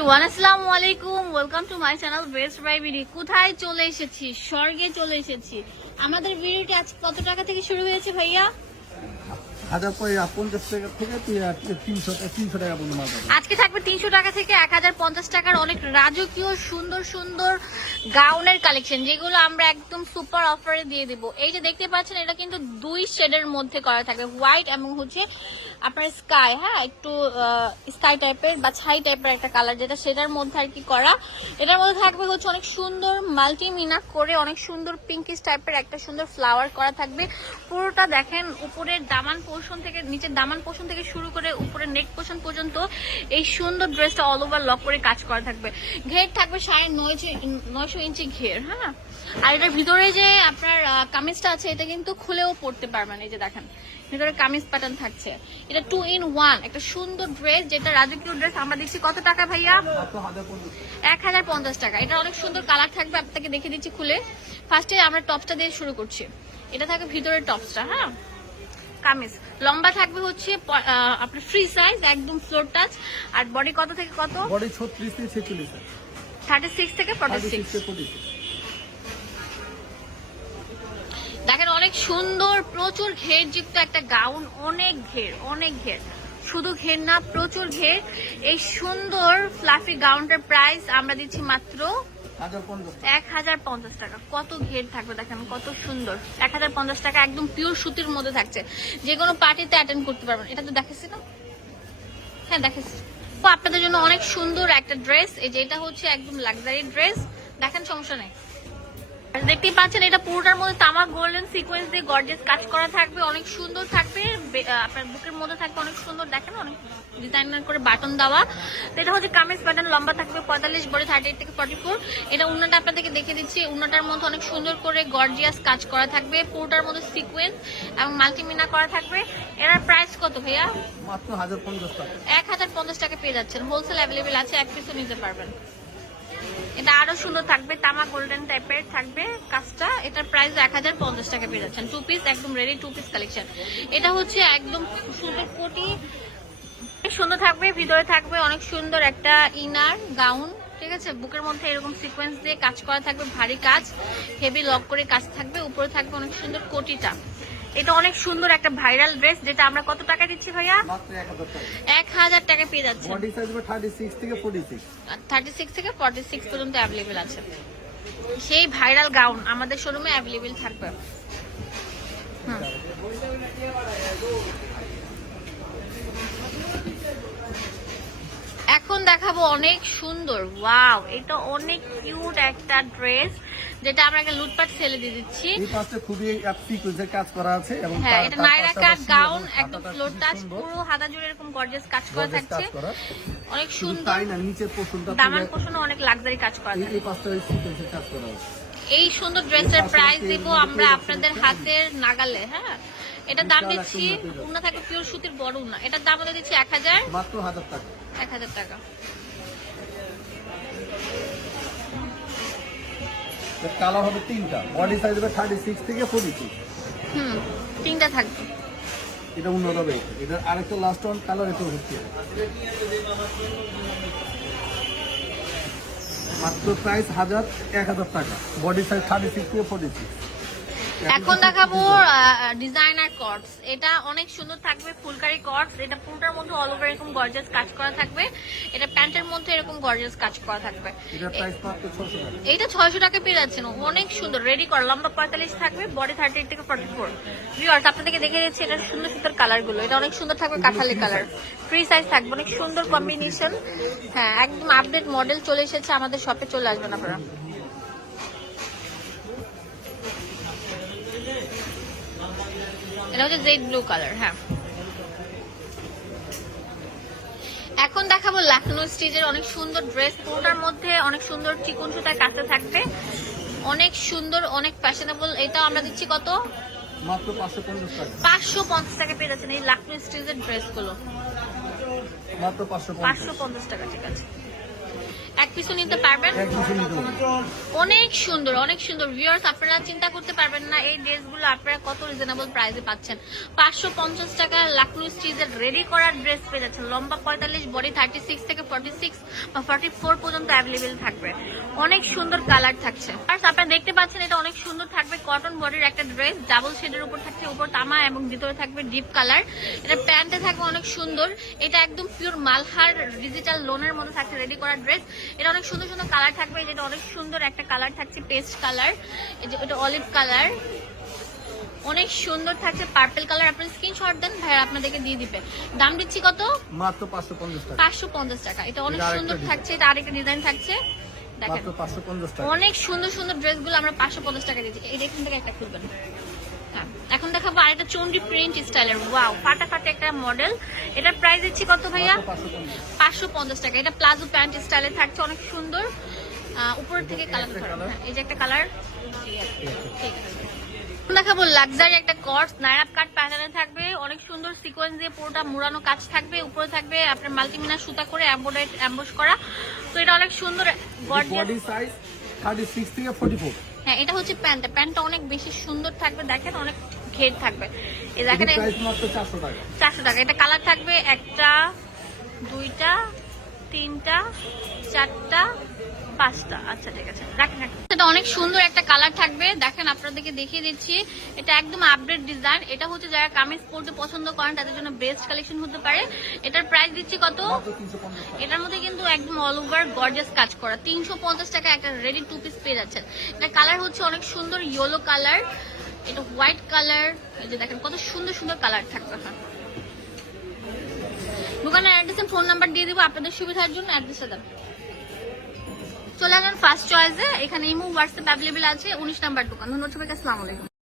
Everyone আসসালামু আলাইকুম। Welcome to my channel best BD কোথায় চলে এসেছি? স্বর্গে চলে এসেছি। আমাদের ভিডিওটি আজ কত টাকা থেকে শুরু হয়েছে ভাইয়া? হাজার পঞ্চাশ টাকা থেকে তিনশো তিনশো টাকা পর্যন্ত আজকে থাকবে তিনশো টাকা থেকে এক হাজার পঞ্চাশ টাকার অনেক রাজকীয় সুন্দর সুন্দর গাউনের কালেকশন যেগুলো আমরা একদম সুপার অফারে দিয়ে দিব। এই যে দেখতে পাচ্ছেন এটা কিন্তু দুই শেডের মধ্যে করা থাকবে হোয়াইট এবং হচ্ছে আপনার স্কাই হ্যাঁ একটু স্কাই টাইপের বা ছাই টাইপের একটা কালার যেটা সেটার মধ্যে আর কি করা। এটার মধ্যে থাকবে হচ্ছে অনেক সুন্দর মাল্টি মিনা করে অনেক সুন্দর পিঙ্কিশ টাইপের একটা সুন্দর ফ্লাওয়ার করা থাকবে। পুরোটা দেখেন উপরের দামান পোর্শন থেকে, নিচের দামান পোর্শন থেকে শুরু করে উপরের নেক পোর্শন পর্যন্ত এই সুন্দর ড্রেসটা অল ওভার লক করে কাজ করা থাকবে। ঘের থাকবে সাড়ে নয় নয়শো ইঞ্চি ঘের হ্যাঁ? আর এটার ভিতরে যে আপনার কামিজটা আছে এটা কিন্তু খুলেও পড়তে পারবেন এই যে দেখেন। ভিতরে কামিজ প্যাটার্ন থাকছে। এটা টু ইন ওয়ান একটা সুন্দর ড্রেস যেটা রাজকীয় ড্রেস আমরা দিচ্ছি কত টাকা ভাইয়া? এক হাজার পঞ্চাশ টাকা। এটা অনেক সুন্দর কালার থাকবে আপনাকে দেখে দিচ্ছি খুলে। ফার্স্টে আমরা টপসটা দিয়ে শুরু করছি। এটা থাকে ভিতরের টপসটা হ্যাঁ? কামিজ। লম্বা থাকবে হচ্ছে আপনার ফ্রি সাইজ একদম ফ্লোর টাচ আর বডি কত থেকে কত? বডি 36 থেকে 46 36 থেকে 46 অনেক সুন্দর, প্রচুর ঘেরযুক্ত একটা গাউন, অনেক ঘের অনেক ঘের। শুধু ঘের না, প্রচুর ঘের। এই সুন্দর ফ্লাফি গাউনটার প্রাইস আমরা দিচ্ছি মাত্র এক হাজার পঞ্চাশ টাকা। কত ঘের থাকবে দেখেন, কত সুন্দর। এক হাজার পঞ্চাশ টাকা একদম পিওর সুতির মধ্যে থাকছে। যে কোনো পার্টিতে অ্যাটেন্ড করতে পারবেন। এটা তো দেখেছি না হ্যাঁ দেখেছি আপনাদের জন্য অনেক সুন্দর একটা ড্রেস এই যে এটা হচ্ছে একদম লাক্সারি ড্রেস দেখেন সমস্যা নেই। দেখতেই পাচ্ছেন এটা পুরোটার মধ্যে তামাক গোল্ডেন সিকোয়েন্স দিয়ে গর্জেস কাজ করা থাকবে অনেক সুন্দর থাকবে আপনার বুকের মধ্যে থাকবে অনেক সুন্দর দেখেন অনেক ডিজাইনার করে বাটন দেওয়া। তো এটা হচ্ছে কামিজ প্যাটার্ন লম্বা থাকবে পঁয়তাল্লিশ বড় থার্টি এইট থেকে ফর্টি ফোর এটা উন্নাটা আপনাদেরকে দেখে দিচ্ছি উন্নাটার মধ্যে অনেক সুন্দর করে গর্জিয়াস কাজ করা থাকবে পুরোটার মধ্যে সিকোয়েন্স এবং মাল্টিমিনা করা থাকবে। এটার প্রাইস কত ভাইয়া? এক হাজার পঞ্চাশ টাকা পেয়ে যাচ্ছেন। হোলসেল অ্যাভেলেবেল আছে এক পিসও নিতে পারবেন। এটা আরও সুন্দর থাকবে, তামা গোল্ডেন টাইপের থাকবে কাজটা। এটার প্রাইস এক হাজার পঞ্চাশ টাকা পেয়ে যাচ্ছেন। টু পিস একদম রেডি টু পিস কালেকশন এটা হচ্ছে একদম সুন্দর কোটি। সুন্দর থাকবে, ভিতরে থাকবে অনেক সুন্দর একটা ইনার গাউন ঠিক আছে? বুকের মধ্যে এরকম সিকোয়েন্স দিয়ে কাজ করা থাকবে, ভারী কাজ। হেভি লক করে কাজ থাকবে, উপরে থাকবে অনেক সুন্দর কোটিটা। এটা অনেক সুন্দর একটা ভাইরাল ড্রেস যেটা আমরা কত টাকা দিচ্ছি ভাইয়া? এক হাজার টাকা। পেয়ে যাচ্ছে বডি থার্টি সিক্স থেকে ফোর্টি সিক্স পর্যন্ত অ্যাভেলেবেল আছে। সেই ভাইরাল গাউন আমাদের শোরুমে অ্যাভেলেবেল থাকবে। হুম। এখন দেখাবো অনেক সুন্দর। ওয়াও এটা অনেক কিউট একটা ড্রেস যেটা আমরা একটা লুটপাট সেলে দিয়ে দিচ্ছি। এই পাশে খুবই সিকুয়েন্সের কাজ করা আছে এবং হ্যাঁ এটা নাইরা কাট গাউন একদম ফ্লোর টাচ সুন্দর, পুরো হাতা জুড়ে এরকম গর্জিয়াস কাজ করা থাকছে। অনেক সুন্দর। তাই না নিচের পোর্শনটা দামান পোষণে অনেক লাক্সারি কাজ করা এই এই পাশটা ওই কাজ করা আছে। এই সুন্দর ড্রেসের প্রাইস দিব আমরা আপনাদের। হাতের নাগালে হ্যাঁ? এটা দাম দিচ্ছি। উন্না থাকে পিওর সুতির বড় উন্না এটার দাম আমরা দিচ্ছি এক হাজার। মাত্র হাজার টাকা। এক হাজার টাকা। কালার হবে তিনটা। বডি সাইজ হবে থার্টি সিক্স থেকে ফোর্টি সিক্স হুম তিনটা থাকবে। এটা উন্নত হবে। এটা আরেকটা লাস্ট ওয়ান কালার এটা হচ্ছে। মাত্র প্রাইস হাজার এক হাজার টাকা। বডি সাইজ থার্টি সিক্স থেকে ফোর্টি সিক্স এখন দেখাবো ডিজাইনার কর্ডস এটা অনেক সুন্দর থাকবে ফুলকারি কর্ডস এটা পুরোটার মধ্যে অল ওভার এরকম গর্জাস কাজ করা থাকবে। এটা প্যান্টের মধ্যে এরকম গর্জাস কাজ করা থাকবে। এটা ছয়শো টাকা। পেয়ে যাচ্ছেন। অনেক সুন্দর রেডি করা। লম্বা পঁয়তাল্লিশ থাকবে বডি থার্টি এইট থেকে ফর্টি ফোর ভিউয়ার্স আপনাদেরকে দেখে দিচ্ছি এটা সুন্দর সুন্দর কালারগুলো। এটা অনেক সুন্দর থাকবে কাঁঠালি কালার ফ্রি সাইজ থাকবে অনেক সুন্দর কম্বিনেশন হ্যাঁ একদম আপডেট মডেল চলে এসেছে আমাদের শপে চলে আসবেন আপনারা। এটা হচ্ছে জেড ব্লু কালার হ্যাঁ। এখন দেখাবো লাখনৌ স্টিচের অনেক সুন্দর ড্রেস পুরোটার মধ্যে অনেক সুন্দর চিকন সুতার কাছে থাকবে। অনেক সুন্দর অনেক ফ্যাশনেবল এটা আমরা দিচ্ছি কত? পাঁচশো পঞ্চাশ টাকা। পেয়ে যাচ্ছেন এই লাখনৌ স্টিচের ড্রেসগুলো মাত্র পাঁচশো পঞ্চাশ টাকা ঠিক আছে। এক পিসও নিতে পারবেন? অনেক সুন্দর অনেক সুন্দর। ভিউয়ার্স আপনারা চিন্তা করতে পারবেন না এই ড্রেসগুলো আপনারা কত রিজনেবল প্রাইসে পাচ্ছেন। পাঁচশো পঞ্চাশ টাকা লাকনু স্টিজের রেডি করার ড্রেস পেয়ে যাচ্ছেন। লম্বা পঁয়তাল্লিশ বডি থার্টি সিক্স থেকে ফর্টি সিক্স বা ফর্টি ফোর পর্যন্ত অ্যাভেলেবেল থাকবে। অনেক সুন্দর কালার থাকছে। আর আপনারা দেখতে পাচ্ছেন এটা অনেক সুন্দর থাকবে। কটন বডির একটা ড্রেস ডাবল শেডের উপর থাকছে উপর তামা এবং ভিতরে থাকবে ডিপ কালার এটা প্যান্টে থাকবে অনেক সুন্দর। এটা একদম পিওর মালহার ডিজিটাল লোনের মধ্যে থাকছে রেডি করা ড্রেস এটা অনেক সুন্দর সুন্দর কালার থাকবে যেটা অনেক সুন্দর একটা কালার থাকছে পেস্ট কালার। এই যে এটা অলিভ কালার। অনেক সুন্দর থাকছে পার্পল কালার। আপনি স্ক্রিনশট দেন ভাইয়া আপনাদেরকে দিয়ে দিবে। দাম দিচ্ছি কত? মাত্র পাঁচশো পঞ্চাশ টাকা। পাঁচশো পঞ্চাশ টাকা। এটা অনেক সুন্দর থাকছে এটা আরেকটা ডিজাইন থাকছে। দেখেন। অনেক সুন্দর সুন্দর ড্রেসগুলো আমরা পাঁচশো পঞ্চাশ টাকা দিচ্ছি এই এখান থেকে একটা খুলবেন। এখন দেখাবো আরেকটা চন্ডি প্রিন্ট স্টাইলের ওয়াও ফাটা ফাটা একটা মডেল এটার প্রাইস দিচ্ছি কত ভাইয়া? পাঁচশো পঞ্চাশ টাকা। এটা প্লাজো প্যান্ট স্টাইলে থাকছে অনেক সুন্দর। উপরের থেকে কালার। হ্যাঁ, এই যে একটা কালার ঠিক আছে। দেখাবো লাক্সারি একটা কর্স নাইরাপ কাট প্যাটার্নে থাকবে। অনেক সুন্দর সিকোয়েন্স দিয়ে পুরোটা মুড়ানো কাজ থাকবে উপরে থাকবে আপনার মাল্টিমিনার সুতা করে এম্বোডাইড অ্যাম্বোস করা। তো এটা অনেক সুন্দর বডি সাইজ থার্টি সিক্স থেকে ফোর্টি ফোর হ্যাঁ এটা হচ্ছে প্যান্টটা। প্যান্টটা অনেক বেশি সুন্দর থাকবে দেখেন অনেক ঘের থাকবে। এই দেখেন টাকা। চারশো টাকা। এটা কালার থাকবে একটা দুইটা তিনটা, চারটা, পাঁচটা। আচ্ছা ঠিক আছে। রাখেন রাখেন। অনেক সুন্দর একটা কালার থাকবে। দেখেন, আপনাদেরকে দেখিয়ে দিচ্ছি। এটা একদম আপডেট ডিজাইন এটা হচ্ছে যারা কামিজ পরতে পছন্দ করেন, তাদের জন্য বেস্ট কালেকশন হতে পারে। এটার প্রাইস দিচ্ছি কত? এটার মধ্যে কিন্তু একদম অল ওভার গর্জাস কাজ করা। তিনশো পঞ্চাশ টাকা একটা রেডি টু পিস পেয়ে যাচ্ছেন। এটা কালার হচ্ছে অনেক সুন্দর ইয়েলো কালার এটা হোয়াইট কালার এই যে দেখেন, কত সুন্দর সুন্দর কালার থাকবে। হ্যাঁ দোকানের অ্যাড্রেস ফোন নাম্বার দিয়ে দিব, আপনাদের সুবিধার জন্য অ্যাড্রেসে দেন চলে আসেন ফার্স্ট চয়েসে এখানে ইমো হোয়াটসঅ্যাপ অ্যাভেলেবেল আছে, উনিশ নাম্বার দোকান। ধন্যবাদ সবাইকে, আসসালামু আলাইকুম।